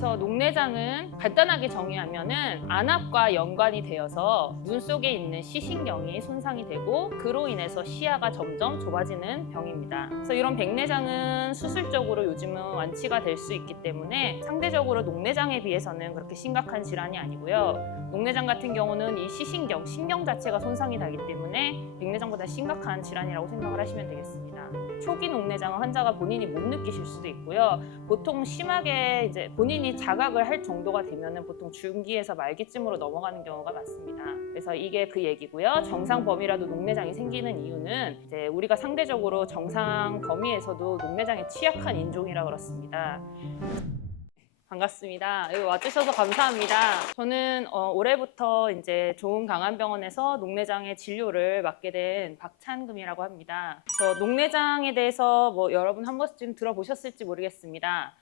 그래서 녹내장은 간단하게 정의하면은 안압과 연관이 되어서 눈 속에 있는 시신경이 손상이 되고 그로 인해서 시야가 점점 좁아지는 병입니다. 그래서 이런 백내장은 수술적으로 요즘은 완치가 될 수 있기 때문에 상대적으로 녹내장에 비해서는 그렇게 심각한 질환이 아니고요. 녹내장 같은 경우는 이 시신경, 신경 자체가 손상이 되기 때문에 백내장보다 심각한 질환이라고 생각을 하시면 되겠습니다. 초기 녹내장은 환자가 본인이 못 느끼실 수도 있고요. 보통 심하게 이제 본인이 자각을 할 정도가 되면은 보통 중기에서 말기쯤으로 넘어가는 경우가 많습니다. 그래서 이게 그 얘기고요. 정상 범위라도 녹내장이 생기는 이유는 이제 우리가 상대적으로 정상 범위에서도 녹내장에 취약한 인종이라 그렇습니다. 반갑습니다. 여기 와주셔서 감사합니다. 저는 올해부터 이제 좋은강안병원에서 녹내장의 진료를 맡게 된 박찬금이라고 합니다. 그래서 녹내장에 대해서 뭐 여러분 한 번쯤 들어보셨을지 모르겠습니다.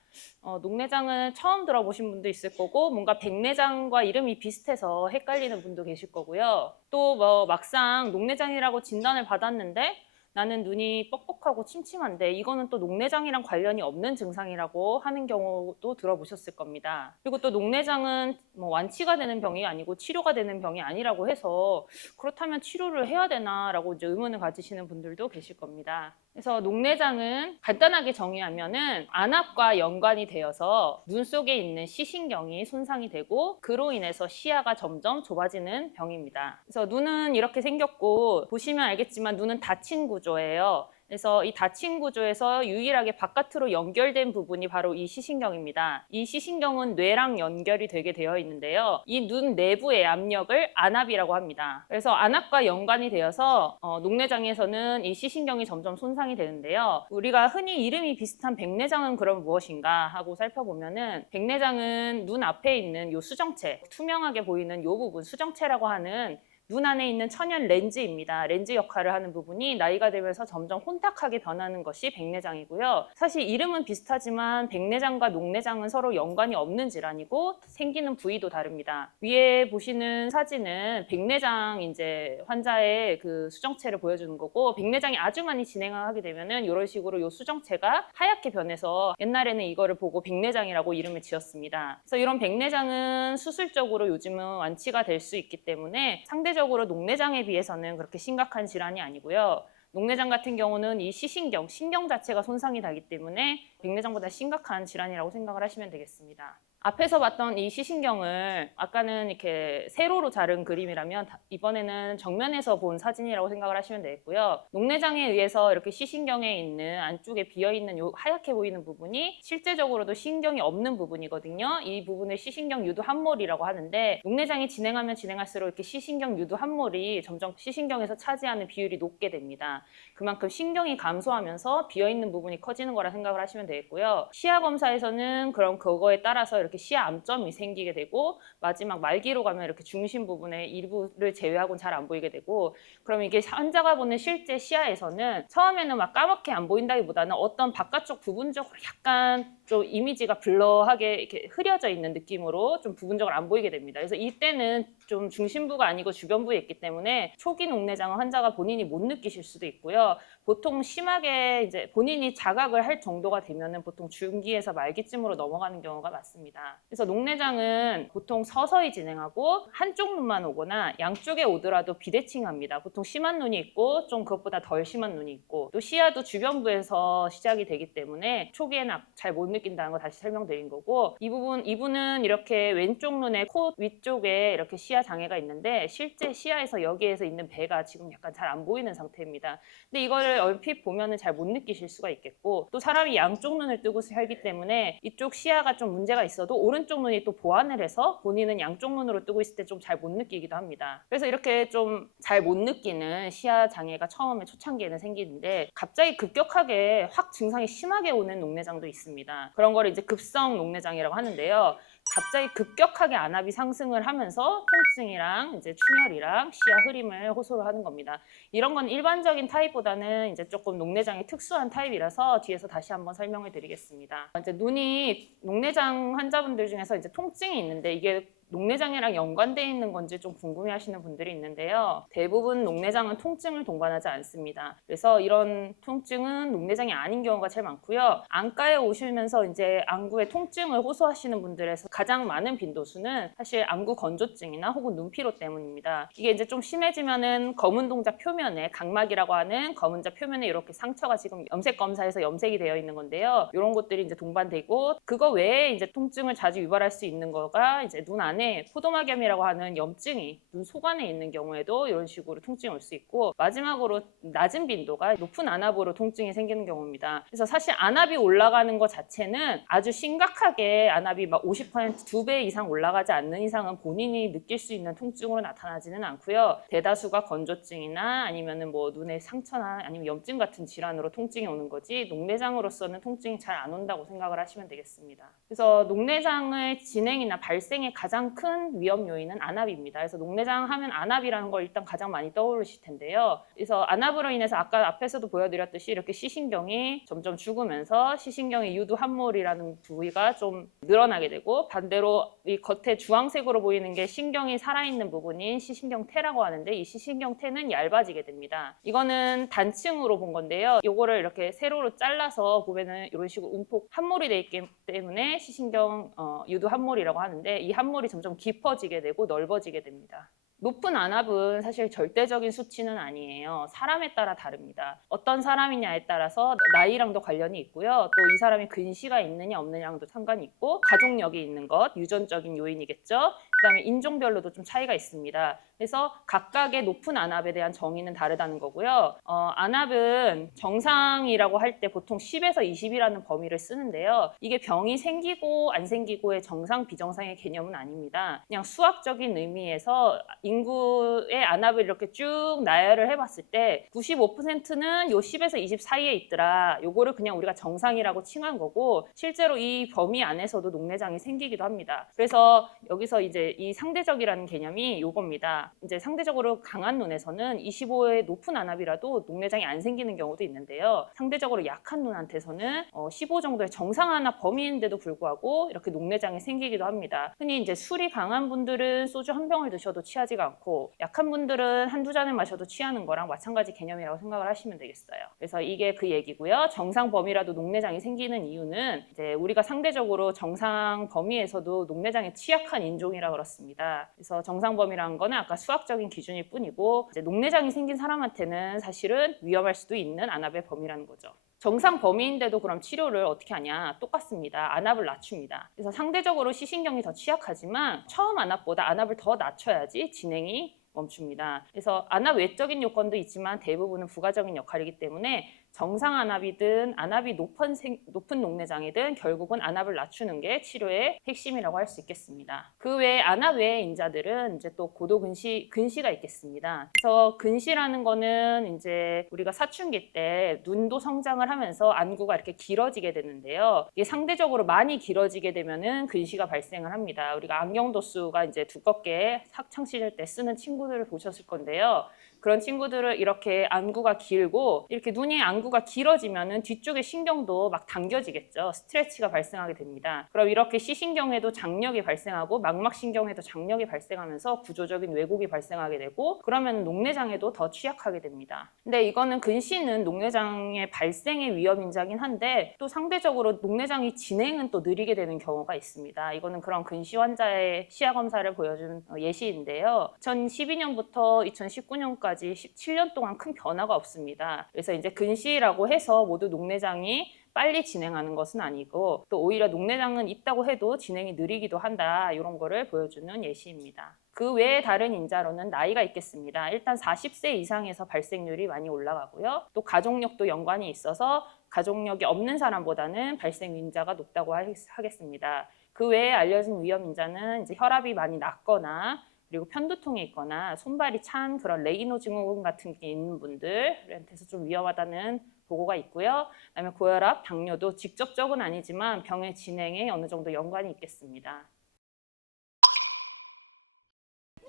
녹내장은 처음 들어보신 분도 있을 거고 뭔가 백내장과 이름이 비슷해서 헷갈리는 분도 계실 거고요. 또 뭐 막상 녹내장이라고 진단을 받았는데 나는 눈이 뻑뻑하고 침침한데 이거는 또 녹내장이랑 관련이 없는 증상이라고 하는 경우도 들어보셨을 겁니다. 그리고 또 녹내장은 뭐 완치가 되는 병이 아니고 치료가 되는 병이 아니라고 해서 그렇다면 치료를 해야 되나라고 이제 의문을 가지시는 분들도 계실 겁니다. 그래서 녹내장은 간단하게 정의하면은 안압과 연관이 되어서 눈 속에 있는 시신경이 손상이 되고 그로 인해서 시야가 점점 좁아지는 병입니다. 그래서 눈은 이렇게 생겼고 보시면 알겠지만 눈은 닫힌 구조예요. 그래서 이 닫힌 구조에서 유일하게 바깥으로 연결된 부분이 바로 이 시신경입니다. 이 시신경은 뇌랑 연결이 되게 되어 있는데요. 이 눈 내부의 압력을 안압이라고 합니다. 그래서 안압과 연관이 되어서 녹내장에서는 이 시신경이 점점 손상이 되는데요. 우리가 흔히 이름이 비슷한 백내장은 그럼 무엇인가 하고 살펴보면은 백내장은 눈 앞에 있는 요 수정체, 투명하게 보이는 요 부분 수정체라고 하는 눈 안에 있는 천연 렌즈입니다. 렌즈 역할을 하는 부분이 나이가 들면서 점점 혼탁하게 변하는 것이 백내장이고요. 사실 이름은 비슷하지만 백내장과 녹내장은 서로 연관이 없는 질환이고 생기는 부위도 다릅니다. 위에 보시는 사진은 백내장 이제 환자의 그 수정체를 보여주는 거고 백내장이 아주 많이 진행하게 되면은 이런 식으로 이 수정체가 하얗게 변해서 옛날에는 이거를 보고 백내장이라고 이름을 지었습니다. 그래서 이런 백내장은 수술적으로 요즘은 완치가 될 수 있기 때문에 상대적으로 녹내장에 비해서는 그렇게 심각한 질환이 아니고요. 녹내장 같은 경우는 이 시신경, 신경 자체가 손상이 되기 때문에 백내장보다 심각한 질환이라고 생각을 하시면 되겠습니다. 앞에서 봤던 이 시신경을 아까는 이렇게 세로로 자른 그림이라면 이번에는 정면에서 본 사진이라고 생각을 하시면 되겠고요. 녹내장에 의해서 이렇게 시신경에 있는 안쪽에 비어있는 요 하얗게 보이는 부분이 실제적으로도 신경이 없는 부분이거든요. 이 부분을 시신경 유도 함몰이라고 하는데 녹내장이 진행하면 진행할수록 이렇게 시신경 유도 함몰이 점점 시신경에서 차지하는 비율이 높게 됩니다. 그만큼 신경이 감소하면서 비어있는 부분이 커지는 거라 생각을 하시면 되겠고요. 시야 검사에서는 그럼 그거에 따라서 이렇게 시야 암점이 생기게 되고 마지막 말기로 가면 이렇게 중심 부분의 일부를 제외하고는 잘 안 보이게 되고 그럼 이게 환자가 보는 실제 시야에서는 처음에는 막 까맣게 안 보인다기보다는 어떤 바깥쪽 부분적으로 약간 좀 이미지가 블러하게 이렇게 흐려져 있는 느낌으로 좀 부분적으로 안 보이게 됩니다. 그래서 이때는 좀 중심부가 아니고 주변부에 있기 때문에 초기 녹내장은 환자가 본인이 못 느끼실 수도 있고요. 보통 심하게 이제 본인이 자각을 할 정도가 되면은 보통 중기에서 말기쯤으로 넘어가는 경우가 많습니다. 그래서 녹내장은 보통 서서히 진행하고 한쪽 눈만 오거나 양쪽에 오더라도 비대칭합니다. 보통 심한 눈이 있고 좀 그것보다 덜 심한 눈이 있고 또 시야도 주변부에서 시작이 되기 때문에 초기에는 잘 못 느낀다는 거 다시 설명드린 거고 이분은 이렇게 왼쪽 눈에 코 위쪽에 이렇게 시야 장애가 있는데 실제 시야에서 여기에서 있는 배가 지금 약간 잘 안 보이는 상태입니다. 근데 이거를 얼핏 보면은 잘 못 느끼실 수가 있겠고 또 사람이 양쪽 눈을 뜨고 살기 때문에 이쪽 시야가 좀 문제가 있어도 오른쪽 눈이 또 보완을 해서 본인은 양쪽 눈으로 뜨고 있을 때 좀 잘 못 느끼기도 합니다. 그래서 이렇게 좀 잘 못 느끼는 시야 장애가 처음에 초창기에는 생기는데 갑자기 급격하게 확 증상이 심하게 오는 녹내장도 있습니다. 그런 걸 이제 급성 녹내장이라고 하는데요. 갑자기 급격하게 안압이 상승을 하면서 통증이랑 이제 충혈이랑 시야 흐림을 호소를 하는 겁니다. 이런 건 일반적인 타입보다는 이제 조금 녹내장이 특수한 타입이라서 뒤에서 다시 한번 설명을 드리겠습니다. 이제 눈이 녹내장 환자분들 중에서 이제 통증이 있는데 이게 녹내장이랑 연관되어 있는 건지 좀 궁금해하시는 분들이 있는데요. 대부분 녹내장은 통증을 동반하지 않습니다. 그래서 이런 통증은 녹내장이 아닌 경우가 제일 많고요. 안과에 오시면서 이제 안구의 통증을 호소하시는 분들에서 가장 많은 빈도수는 사실 안구 건조증이나 혹은 눈피로 때문입니다. 이게 이제 좀 심해지면은 검은 동자 표면에 각막이라고 하는 검은 자 표면에 이렇게 상처가 지금 염색 검사에서 염색이 되어 있는 건데요. 이런 것들이 이제 동반되고 그거 외에 이제 통증을 자주 유발할 수 있는 거가 이제 눈 안에 포도막염이라고 하는 염증이 눈 속안에 있는 경우에도 이런 식으로 통증이 올 수 있고 마지막으로 낮은 빈도가 높은 안압으로 통증이 생기는 경우입니다. 그래서 사실 안압이 올라가는 것 자체는 아주 심각하게 안압이 막 50% 2배 이상 올라가지 않는 이상은 본인이 느낄 수 있는 통증으로 나타나지는 않고요. 대다수가 건조증이나 아니면은 뭐 눈의 상처나 아니면 염증 같은 질환으로 통증이 오는 거지 녹내장으로서는 통증이 잘 안 온다고 생각을 하시면 되겠습니다. 그래서 녹내장의 진행이나 발생의 가장 큰 위험 요인은 안압입니다. 그래서 녹내장 하면 안압이라는 걸 일단 가장 많이 떠오르실 텐데요. 그래서 안압으로 인해서 아까 앞에서도 보여드렸듯이 이렇게 시신경이 점점 죽으면서 시신경의 유두 함몰이라는 부위가 좀 늘어나게 되고 반대로 이 겉에 주황색으로 보이는 게 신경이 살아있는 부분인 시신경태라고 하는데 이 시신경태는 얇아지게 됩니다. 이거는 단층으로 본 건데요. 이거를 이렇게 세로로 잘라서 보면은 이런 식으로 움폭 함몰이 되어 있기 때문에 시신경 유두 함몰이라고 하는데 이 함몰이 점점 깊어지게 되고 넓어지게 됩니다. 높은 안압은 사실 절대적인 수치는 아니에요. 사람에 따라 다릅니다. 어떤 사람이냐에 따라서 나이랑도 관련이 있고요. 또 이 사람이 근시가 있느냐 없느냐랑도 상관이 있고 가족력이 있는 것, 유전적인 요인이겠죠. 그다음에 인종별로도 좀 차이가 있습니다. 그래서 각각의 높은 안압에 대한 정의는 다르다는 거고요. 안압은 정상이라고 할 때 보통 10에서 20이라는 범위를 쓰는데요. 이게 병이 생기고 안 생기고의 정상, 비정상의 개념은 아닙니다. 그냥 수학적인 의미에서 인구의 안압을 이렇게 쭉 나열을 해봤을 때 95%는 요 10에서 20 사이에 있더라. 요거를 그냥 우리가 정상이라고 칭한 거고 실제로 이 범위 안에서도 녹내장이 생기기도 합니다. 그래서 여기서 이제 이 상대적이라는 개념이 요겁니다. 이제 상대적으로 강한 눈에서는 25의 높은 안압이라도 녹내장이 안 생기는 경우도 있는데요. 상대적으로 약한 눈한테서는 15 정도의 정상 안압 범위인데도 불구하고 이렇게 녹내장이 생기기도 합니다. 흔히 이제 술이 강한 분들은 소주 한 병을 드셔도 취하지가 않고 약한 분들은 한두 잔을 마셔도 취하는 거랑 마찬가지 개념이라고 생각을 하시면 되겠어요. 그래서 이게 그 얘기고요. 정상 범위라도 녹내장이 생기는 이유는 이제 우리가 상대적으로 정상 범위에서도 녹내장에 취약한 인종이라 그렇습니다. 그래서 정상 범위라는 거는 아까 수학적인 기준일 뿐이고 이제 녹내장이 생긴 사람한테는 사실은 위험할 수도 있는 안압의 범위라는 거죠. 정상 범위인데도 그럼 치료를 어떻게 하냐? 똑같습니다. 안압을 낮춥니다. 그래서 상대적으로 시신경이 더 취약하지만 처음 안압보다 안압을 더 낮춰야지 진행이 멈춥니다. 그래서 안압 외적인 요건도 있지만 대부분은 부가적인 역할이기 때문에 정상 안압이든 안압이 높은 녹내장이든 결국은 안압을 낮추는 게 치료의 핵심이라고 할 수 있겠습니다. 그 외에 안압 외의 인자들은 이제 또 고도 근시가 있겠습니다. 그래서 근시라는 거는 이제 우리가 사춘기 때 눈도 성장을 하면서 안구가 이렇게 길어지게 되는데요. 이게 상대적으로 많이 길어지게 되면은 근시가 발생을 합니다. 우리가 안경 도수가 이제 두껍게 학창 시절 때 쓰는 친구들을 보셨을 건데요. 그런 친구들은 이렇게 안구가 길고 이렇게 눈이 안구가 길어지면은 뒤쪽의 신경도 막 당겨지겠죠. 스트레치가 발생하게 됩니다. 그럼 이렇게 시신경에도 장력이 발생하고 망막신경에도 장력이 발생하면서 구조적인 왜곡이 발생하게 되고 그러면 녹내장에도 더 취약하게 됩니다. 근데 이거는 근시는 녹내장의 발생의 위험 인자긴 한데 또 상대적으로 녹내장이 진행은 또 느리게 되는 경우가 있습니다. 이거는 그런 근시 환자의 시야 검사를 보여준 예시인데요. 2012년부터 2019년까지 17년 동안 큰 변화가 없습니다. 그래서 이제 근시라고 해서 모두 녹내장이 빨리 진행하는 것은 아니고 또 오히려 녹내장은 있다고 해도 진행이 느리기도 한다. 이런 거를 보여주는 예시입니다. 그 외에 다른 인자로는 나이가 있겠습니다. 일단 40세 이상에서 발생률이 많이 올라가고요. 또 가족력도 연관이 있어서 가족력이 없는 사람보다는 발생 인자가 높다고 하겠습니다. 그 외에 알려진 위험 인자는 이제 혈압이 많이 낮거나 그리고 편두통이 있거나 손발이 찬 그런 레이노 증후군 같은 게 있는 분들한테서 좀 위험하다는 보고가 있고요. 그다음에 고혈압, 당뇨도 직접적은 아니지만 병의 진행에 어느 정도 연관이 있겠습니다.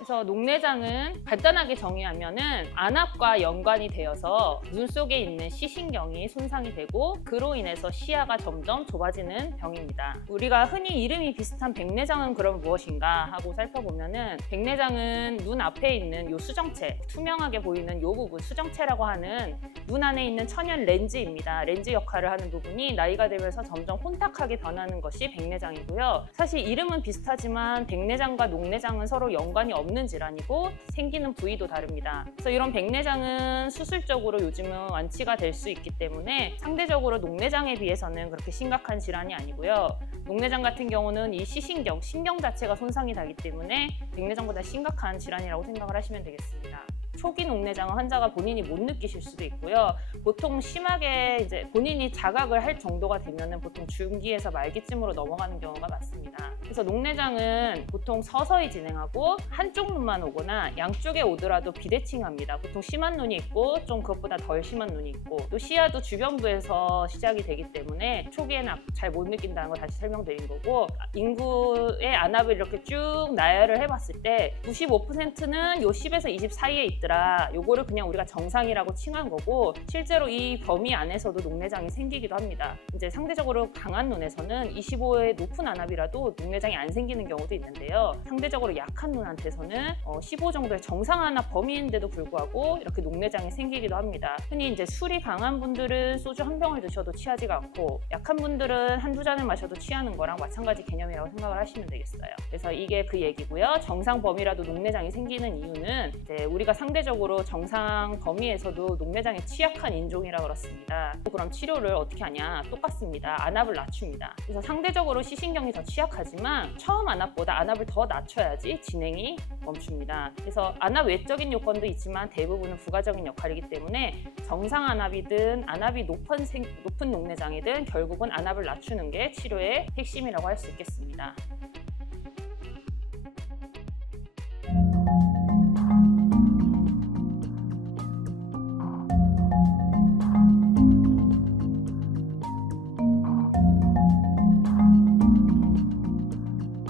그래서 녹내장은 간단하게 정의하면은 안압과 연관이 되어서 눈 속에 있는 시신경이 손상이 되고 그로 인해서 시야가 점점 좁아지는 병입니다. 우리가 흔히 이름이 비슷한 백내장은 그럼 무엇인가 하고 살펴보면은 백내장은 눈 앞에 있는 요 수정체, 투명하게 보이는 요 부분 수정체라고 하는 눈 안에 있는 천연 렌즈입니다. 렌즈 역할을 하는 부분이 나이가 들면서 점점 혼탁하게 변하는 것이 백내장이고요. 사실 이름은 비슷하지만 백내장과 녹내장은 서로 연관이 없는 질환이고 생기는 부위도 다릅니다. 그래서 이런 백내장은 수술적으로 요즘은 완치가 될 수 있기 때문에 상대적으로 녹내장에 비해서는 그렇게 심각한 질환이 아니고요. 녹내장 같은 경우는 이 시신경, 신경 자체가 손상이 되기 때문에 백내장보다 심각한 질환이라고 생각을 하시면 되겠습니다. 초기 녹내장은 환자가 본인이 못 느끼실 수도 있고요. 보통 심하게 이제 본인이 자각을 할 정도가 되면은 보통 중기에서 말기쯤으로 넘어가는 경우가 많습니다. 그래서 녹내장은 보통 서서히 진행하고 한쪽 눈만 오거나 양쪽에 오더라도 비대칭합니다. 보통 심한 눈이 있고 좀 그것보다 덜 심한 눈이 있고 또 시야도 주변부에서 시작이 되기 때문에 초기에는 잘 못 느낀다는 걸 다시 설명드린 거고 인구의 안압을 이렇게 쭉 나열을 해봤을 때 95%는 요 10에서 20 사이에 있더라. 요거를 그냥 우리가 정상이라고 칭한 거고 실제로 이 범위 안에서도 녹내장이 생기기도 합니다. 이제 상대적으로 강한 눈에서는 25의 높은 안압이라도 녹내장이 안 생기는 경우도 있는데요. 상대적으로 약한 눈한테서는 15 정도의 정상 안압 범위인데도 불구하고 이렇게 녹내장이 생기기도 합니다. 흔히 이제 술이 강한 분들은 소주 한 병을 드셔도 취하지가 않고 약한 분들은 한두 잔을 마셔도 취하는 거랑 마찬가지 개념이라고 생각을 하시면 되겠어요. 그래서 이게 그 얘기고요. 정상 범위라도 녹내장이 생기는 이유는 이제 우리가 상대적으로 정상 범위에서도 녹내장에 취약한 인종이라 그렇습니다. 그럼 치료를 어떻게 하냐? 똑같습니다. 안압을 낮춥니다. 그래서 상대적으로 시신경이 더 취약하지만 처음 안압보다 안압을 더 낮춰야지 진행이 멈춥니다. 그래서 안압 외적인 요건도 있지만 대부분은 부가적인 역할이기 때문에 정상 안압이든 안압이 높은 녹내장이든 결국은 안압을 낮추는 게 치료의 핵심이라고 할 수 있겠습니다.